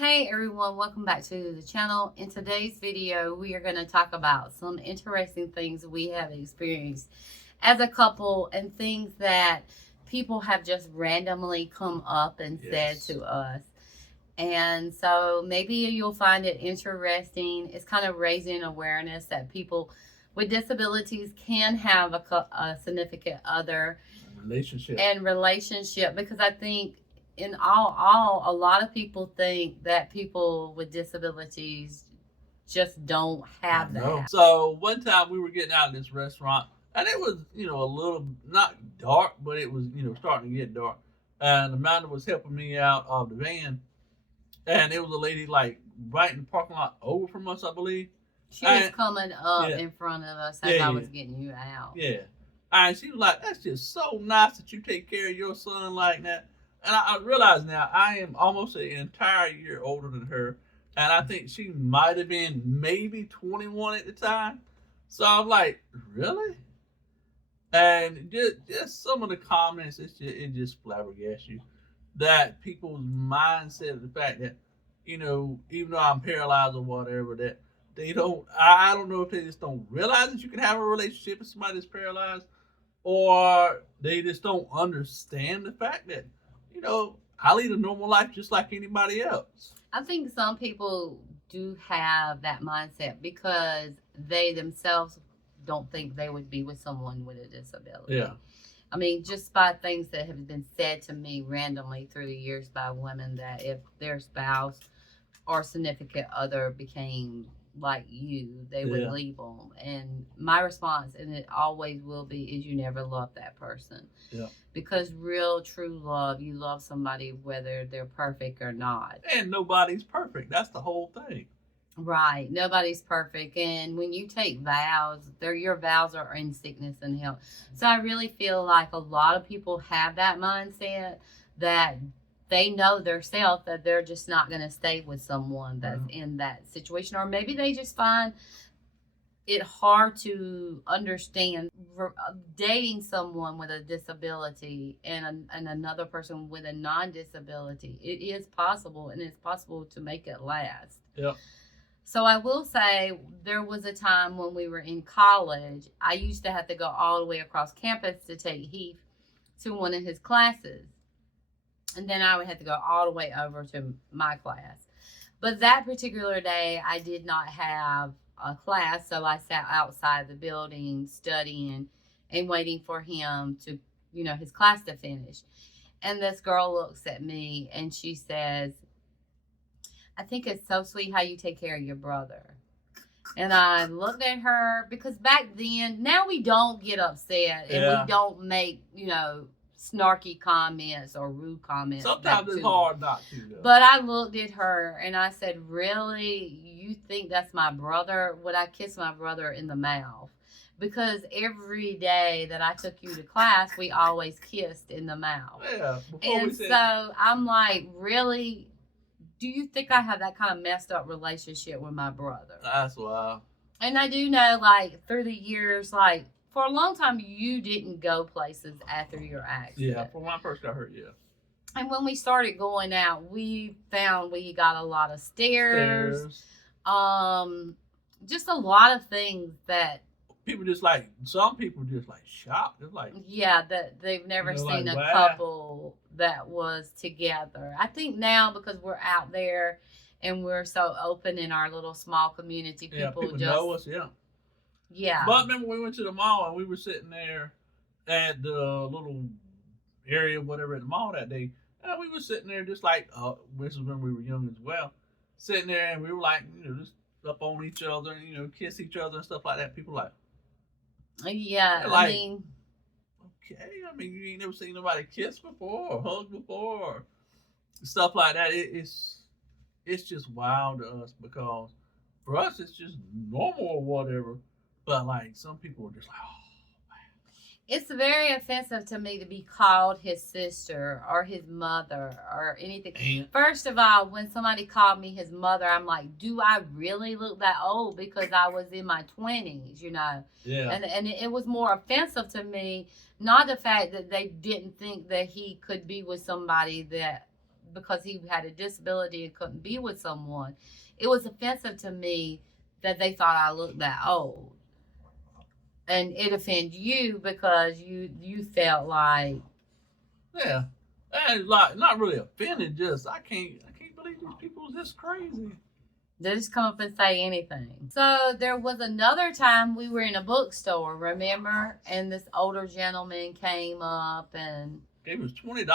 Hey everyone, welcome back to the channel. In today's video, we are going to talk about some interesting things we have experienced as a couple and things that people have just randomly come up and said to us. And so maybe you'll find it interesting. It's kind of raising awareness that people with disabilities can have a significant other relationship, because I think in all a lot of people think that people with disabilities just don't have that. So one time we were getting out of this restaurant, and it was, a little not dark, but it was, starting to get dark. And Amanda was helping me out of the van, and it was a lady like right in the parking lot over from us, I believe. She was coming up in front of us as I was getting you out. Yeah. And she was like, "That's just so nice that you take care of your son like that." And I realize now I am almost an entire year older than her. And I think she might have been maybe 21 at the time. So I'm like, really? And just some of the comments, it just flabbergasts you. That people's mindset of the fact that, even though I'm paralyzed or whatever, that they don't, I don't know if they just don't realize that you can have a relationship with somebody that's paralyzed, or they just don't understand the fact that, I lead a normal life just like anybody else. I think some people do have that mindset because they themselves don't think they would be with someone with a disability. Yeah. I mean, just by things that have been said to me randomly through the years by women, that if their spouse or significant other became like you, they would leave them. And my response, and it always will be, is you never love that person. Yeah. Because real, true love, you love somebody whether they're perfect or not. And nobody's perfect. That's the whole thing. Right. Nobody's perfect. And when you take vows, your vows are in sickness and health. So I really feel like a lot of people have that mindset that they know themselves that they're just not going to stay with someone that's in that situation. Or maybe they just find it hard to understand dating someone with a disability and another person with a non-disability. It is possible, and it's possible to make it last. Yeah. So I will say there was a time when we were in college, I used to have to go all the way across campus to take Heath to one of his classes. And then I would have to go all the way over to my class. But that particular day, I did not have a class, so I sat outside the building studying and waiting for him to, his class to finish. And this girl looks at me and she says, "I think it's so sweet how you take care of your brother." And I looked at her, because back then, now we don't get upset and we don't make, snarky comments or rude comments. Sometimes it's hard not to, though. But I looked at her and I said, "Really? You think that's my brother? Would I kiss my brother in the mouth?" Because every day that I took you to class, we always kissed in the mouth. Yeah. And so I'm like, really? Do you think I have that kind of messed up relationship with my brother? That's wild. And I do know, like, through the years, like, for a long time, you didn't go places after your accident. Yeah, for when I first got hurt, yeah. And when we started going out, we found we got a lot of stares. Just a lot of things that people just some people just shocked. It's like, yeah, that they've never seen a couple that was together. I think now, because we're out there and we're so open in our little small community, people just know us, Yeah. But remember, we went to the mall and we were sitting there at the little area, whatever, at the mall that day. And we were sitting there just this was when we were young as well, sitting there, and we were just up on each other and, kiss each other and stuff like that. People yeah, okay. You ain't never seen nobody kiss before or hug before or stuff like that. It's just wild to us, because for us, it's just normal or whatever. But some people are just like, oh, man. It's very offensive to me to be called his sister or his mother or anything. First of all, when somebody called me his mother, I'm like, do I really look that old? Because I was in my 20s, Yeah. And it was more offensive to me, not the fact that they didn't think that he could be with somebody that because he had a disability and couldn't be with someone. It was offensive to me that they thought I looked that old. And it offended you because you felt like, Yeah. And like not really offended, just I can't believe these people is this crazy. they just come up and say anything. So there was another time we were in a bookstore, remember? And this older gentleman came up and Gave us $20.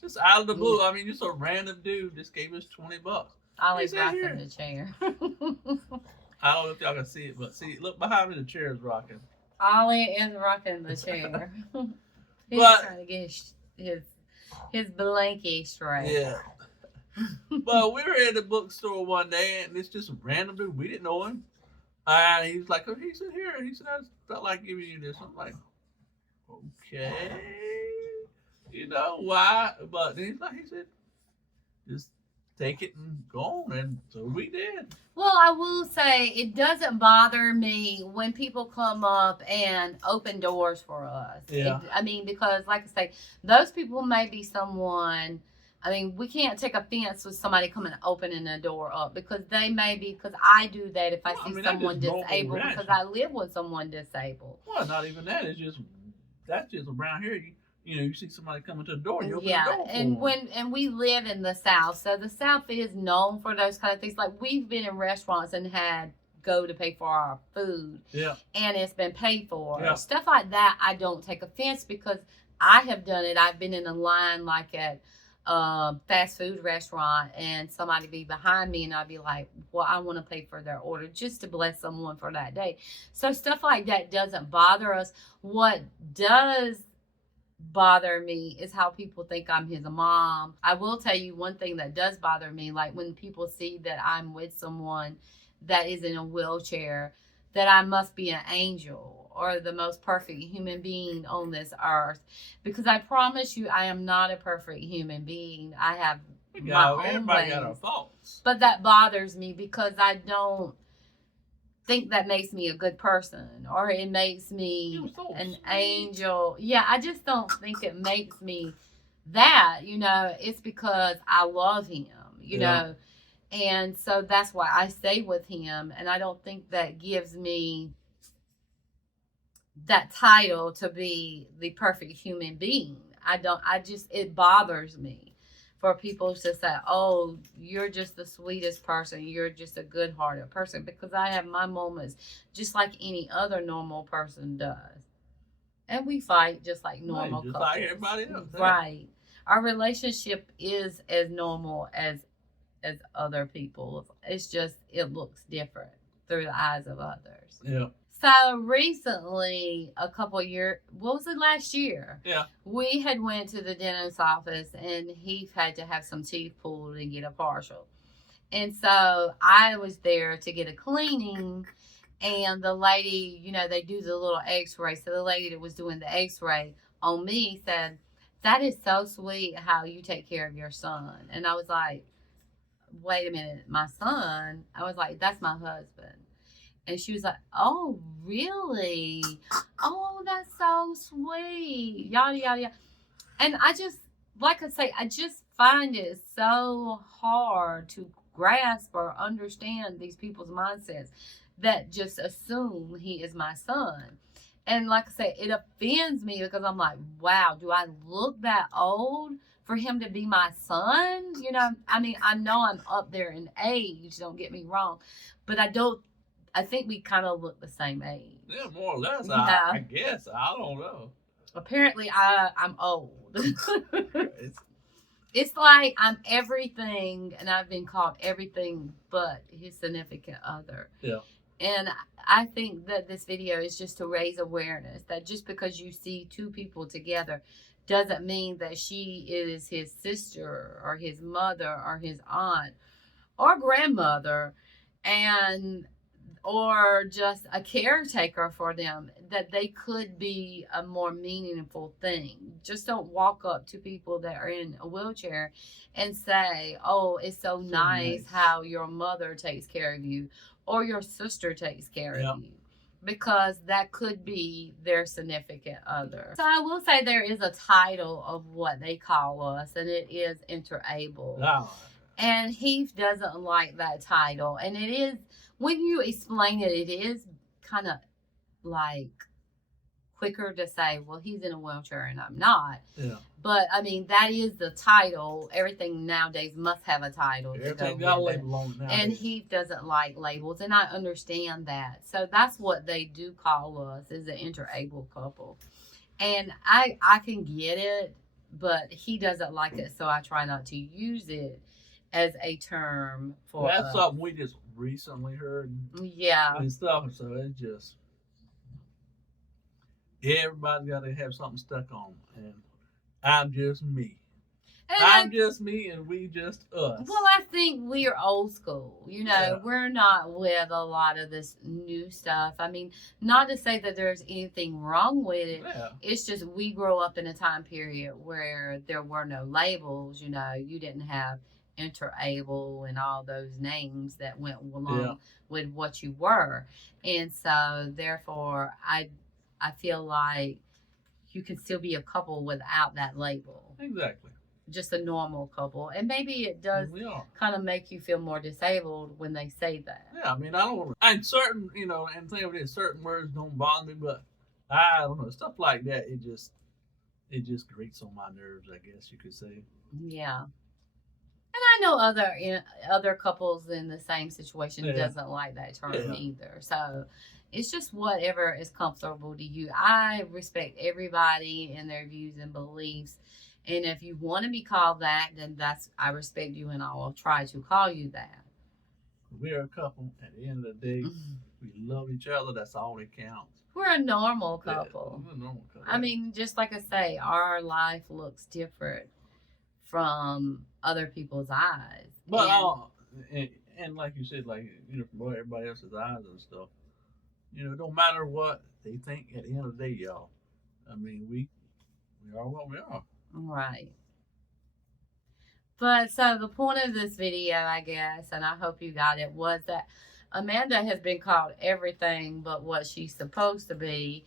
Just out of the blue. I mean, just a random dude just gave us $20. Ollie's He's in rocking here. the chair. I don't know if y'all can see it, but see, look behind me, the chair is rocking. Ollie is rocking the chair. He's But- trying to get his blankie straight. Yeah. But we were at the bookstore one day, and it's just a random dude. We didn't know him. And he was like, oh, he's in here. He said, I felt like giving you this. I'm like, okay. You know why? But then he said, just take it and go on. And so we did. Well, I will say it doesn't bother me when people come up and open doors for us. Yeah. I mean, because like I say, those people may be someone. I mean, we can't take offense with somebody coming opening a door up because they may be, because I do that if I Well, I see mean, that's someone just normal disabled reaction. because I live with someone disabled. Well, not even that. It's just, that's just around here. You know, you see somebody coming to the door, you open Yeah, the door for and them. we live in the South, so the South is known for those kind of things. Like we've been in restaurants and had go to pay for our food, Yeah. and it's been paid for. Yeah. Stuff like that, I don't take offense because I have done it. I've been in a line like at fast food restaurant, and somebody be behind me, and I'd be like, "Well, I want to pay for their order just to bless someone for that day." So stuff like that doesn't bother us. What does bother me is how people think I'm his mom. I will tell you one thing that does bother me, like when people see that I'm with someone that is in a wheelchair, that I must be an angel or the most perfect human being on this earth. Because I promise you, I am not a perfect human being. I have my own Everybody got our ways. faults. But that bothers me because I don't think that makes me a good person, or it makes me You were so an sweet. angel. Yeah, I just don't think it makes me that. It's because I love him, Yeah. know. And so that's why I stay with him, and I don't think that gives me that title to be the perfect human being. It bothers me for people to say, "Oh, you're just the sweetest person. You're just a good-hearted person," because I have my moments just like any other normal person does. And we fight just like normal Just couples. like everybody else. Yeah. Right. Our relationship is as normal as other people's. It's just it looks different through the eyes of others. Yeah. So recently, last year? Yeah. We had went to the dentist's office, and Heath had to have some teeth pulled and get a partial. And so I was there to get a cleaning, and the lady, they do the little x-ray. So the lady that was doing the x-ray on me said, "That is so sweet how you take care of your son." And I was like, "Wait a minute, my son?" I was like, "That's my husband." And she was like, "Oh, really? Oh, that's so sweet." Yada, yada, yada. And I just, like I say, I just find it so hard to grasp or understand these people's mindsets that just assume he is my son. And like I say, it offends me because I'm like, wow, do I look that old for him to be my son? I mean, I know I'm up there in age, don't get me wrong, but I think we kind of look the same age. Yeah, more or less. Yeah. I guess. I don't know. Apparently, I'm old. It's- It's like I'm everything, and I've been called everything but his significant other. Yeah. And I think that this video is just to raise awareness that just because you see two people together doesn't mean that she is his sister or his mother or his aunt or grandmother or just a caretaker for them, that they could be a more meaningful thing. Just don't walk up to people that are in a wheelchair and say, "Oh, it's so nice how your mother takes care of you or your sister takes care Yeah. of you." because that could be their significant other. So I will say there is a title of what they call us, and it is interable. Oh, And Heath doesn't like that title. And it is, when you explain it, it is kind of like quicker to say, well, he's in a wheelchair and I'm not. yeah. But I mean, that is the title. Everything nowadays must have a title. Everything got a label on it now. And Heath doesn't like labels, and I understand that. So that's what they do call us, is an interable couple. And I can get it, but he doesn't like it, so I try not to use it as a term for That's us. something we just recently heard Yeah. and stuff. So it's just everybody's got to have something stuck on, and I'm just me. And I'm just me, and we just us. well, I think we're old school. You know, Yeah. we're not with a lot of this new stuff. I mean, not to say that there's anything wrong with it. Yeah. It's just we grew up in a time period where there were no labels. You know, you didn't have interable and all those names that went along with what you were. And so, therefore, I feel like you can still be a couple without that label. Exactly. Just a normal couple. And maybe it does We are. kind of make you feel more disabled when they say that. Yeah, I mean, I don't want to. And certain, and think of it, certain words don't bother me, but I don't know, stuff like that. It just grates on my nerves, I guess you could say. Yeah. And I know other couples in the same situation doesn't like that term either. So it's just whatever is comfortable to you. I respect everybody and their views and beliefs. And if you want to be called that, then I respect you, and I will try to call you that. We're a couple. At the end of the day, we love each other. That's all that counts. We're a normal couple. Yeah, we're a normal couple. I mean, just like I say, our life looks different from other people's eyes. But and like you said, like from everybody else's eyes and stuff, it don't matter what they think. At the end of the day, y'all, I mean, we are what we are. Right. But so the point of this video, I guess, and I hope you got it, was that Amanda has been called everything but what she's supposed to be.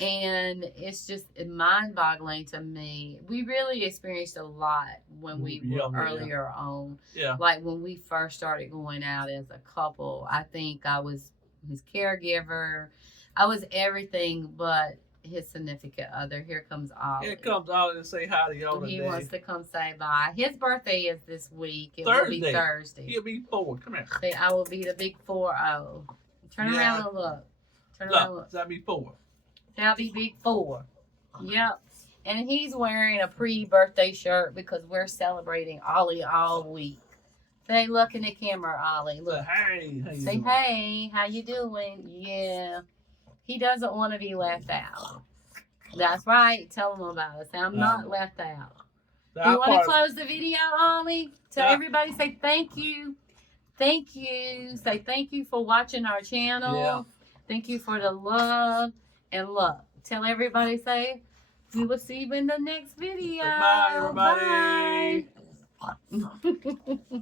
And it's just mind-boggling to me. We really experienced a lot when we were earlier on. Yeah. Like when we first started going out as a couple, I think I was his caregiver. I was everything but his significant other. Here comes Ollie. Here comes Ollie to say hi to y'all today. He wants to come say bye. His birthday is this week. It Thursday. will be Thursday. He'll be 4. Come here. See, I will be the big 4-0. Turn around and look. Turn around and look. That'll be 4. That'll be big 4. Yep. And he's wearing a pre-birthday shirt because we're celebrating Ollie all week. Say, look in the camera, Ollie. Look. Hey, how you Say, doing? hey, how you doing? Yeah. He doesn't want to be left out. That's right. Tell him about it. Say, I'm not left out. You want to close the video, Ollie? Tell everybody, say thank you. Thank you. Say thank you for watching our channel. Yeah. Thank you for the love. And look, tell everybody, say, we will see you in the next video. Bye, everybody. Bye.